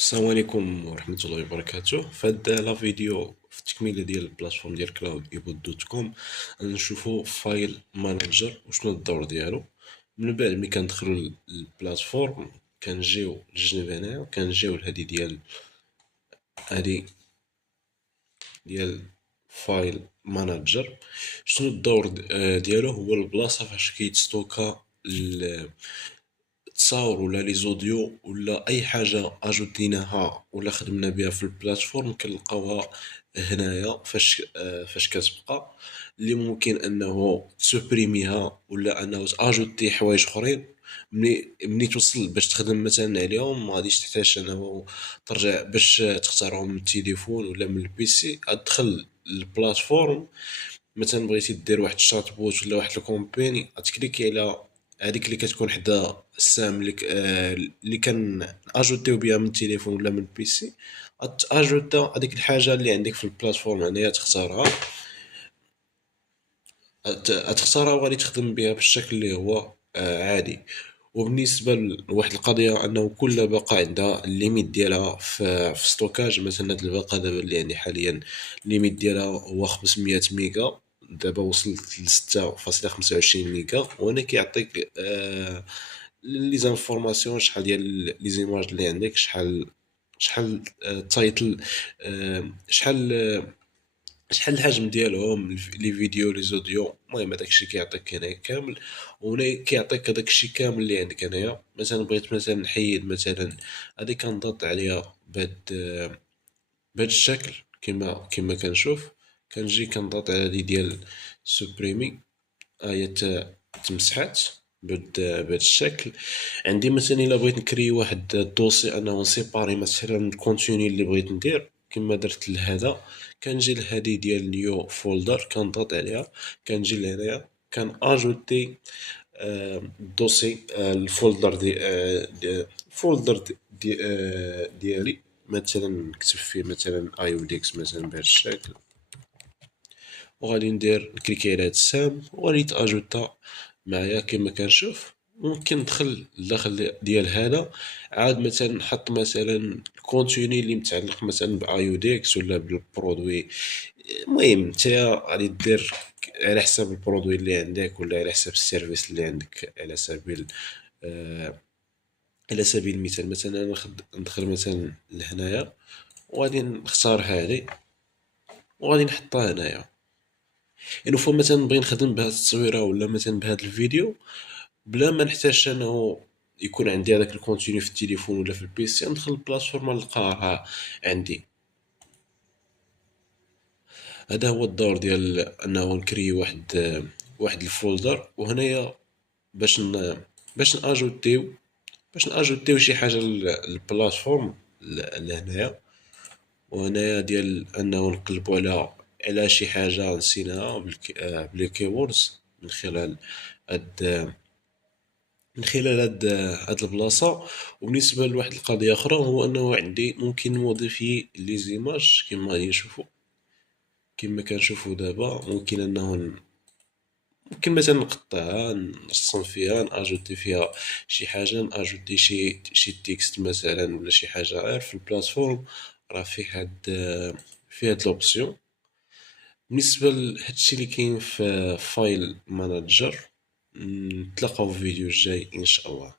السلام عليكم ورحمة الله وبركاته. في هاد لا فيديو في التكملة ديال البلاتفورم ديال كلاود ايبود دوت كوم نشوفو فايل مانجر وشنو الدور ديالو. من بعد ملي كندخلو للبلاتفورم كنجيو للجنب هنايا وكنجيو لهادي ديال فايل مانجر. شنو الدور ديالو؟ هو البلاصة فاش كيتستوكا التصاور ولا لي زوديو ولا اي حاجه اجوتيناها ولا خدمنا بها في البلاتفورم كنلقاوها هنايا فاش كتبقى، اللي ممكن انه تسوبريميها ولا انه تاجوتي حوايج اخرين. ملي توصل باش تخدم مثلا عليهم ما غاديش تحتاج انه ترجع باش تختارهم من التليفون ولا من البيسي. تدخل البلاتفورم، مثلا بغيتي دير واحد الشات بوت ولا واحد الكومباني، غتكليكي على هذيك اللي كتكون حدا السهم اللي كان اجوتيو بها من التليفون ولا من البيسي. اجوتا هذيك الحاجه اللي عندك في البلاتفورم هنايا، تختارها وغادي تخدم بها بالشكل اللي هو عادي. وبالنسبه لواحد القضيه انه كل باقه عندها الليميت ديالها في ستوكاج. مثلا هاد الباقه دابا اللي عندي حاليا الليميت ديالها هو 500 ميجا، دابا وصلت ل 6.25 ميجا. وانا كيعطيك لي زانفورماسيون، شحال ديال لي زيماج اللي عندك، شحال تايتل، شحال شحال الحجم ديالهم، لي فيديو لي زوديو. المهم هذاك الشيء كيعطيك هنايا كامل. وهنا كيعطيك هذاك الشيء كامل اللي عندك هنايا. مثلا بغيت مثلا نحيد مثلا هذه، كنضغط عليها بهذا الشكل كما كنشوف. كنجي كنضغط على هذه ديال سوبريمي، هي تمسحات بهذا الشكل. عندي مثلا الا بغيت نكري واحد الدوسي انه نسيباري مثلا الكونتوني اللي بغيت ندير كما درت لهذا، كنجي لهذه ديال نيو فولدر كنضغط عليها، كنجي لهنايا كان اجوتي الدوسي، الفولدر الفولدر ديالي. مثلا نكتب فيه مثلا ايوديكس مثلا بهذا الشكل، وغادي نكليكي على هاد السهم وغادي يتاجوتا معايا كما كنشوف. ممكن ندخل لداخل ديال هذا، عاد مثلا نحط مثلا الكونتوني اللي متعلق مثلا بايوديكس ولا بالبرودوي. المهم انت غادي دير على حساب البرودوي اللي عندك ولا على حساب السيرفيس اللي عندك. على سبيل المثال مثلا انا ندخل مثلا لهنايا وغادي نختار هذه وغادي نحطها هنايا. يعني فوا مثلا نبغي نخدم بهذه التصويره ولا مثلا بهذا الفيديو بلا ما نحتاج انه يكون عندي هذاك الكونتينيو في التليفون ولا في البيسي، ندخل البلاتفورم نلقاها عندي. هذا هو الدور ديال انه نكري واحد الفولدر. وهنايا باش ناجوتيو شي حاجه للبلاتفورم لهنايا. وهنايا ديال انه نقلبوا على شي حاجه نسيناها بلي كيوردز هاد من خلال هاد البلاصه. وبالنسبه لواحد القضيه اخرى هو انه عندي ممكن نموديفي لي زيماج كما غادي نشوفوا. كما كنشوفوا دابا ممكن انه ممكن مثلا نقطعها، نرسم فيها، ناجوتي فيها شي حاجه، ناجوتي شي تكست مثلا ولا شي حاجه غير في البلاتفورم. راه فيه هاد لوبسيون. بالنسبه لهادشي اللي كاين في فايل مانجر. نتلاقاو في الفيديو الجاي ان شاء الله.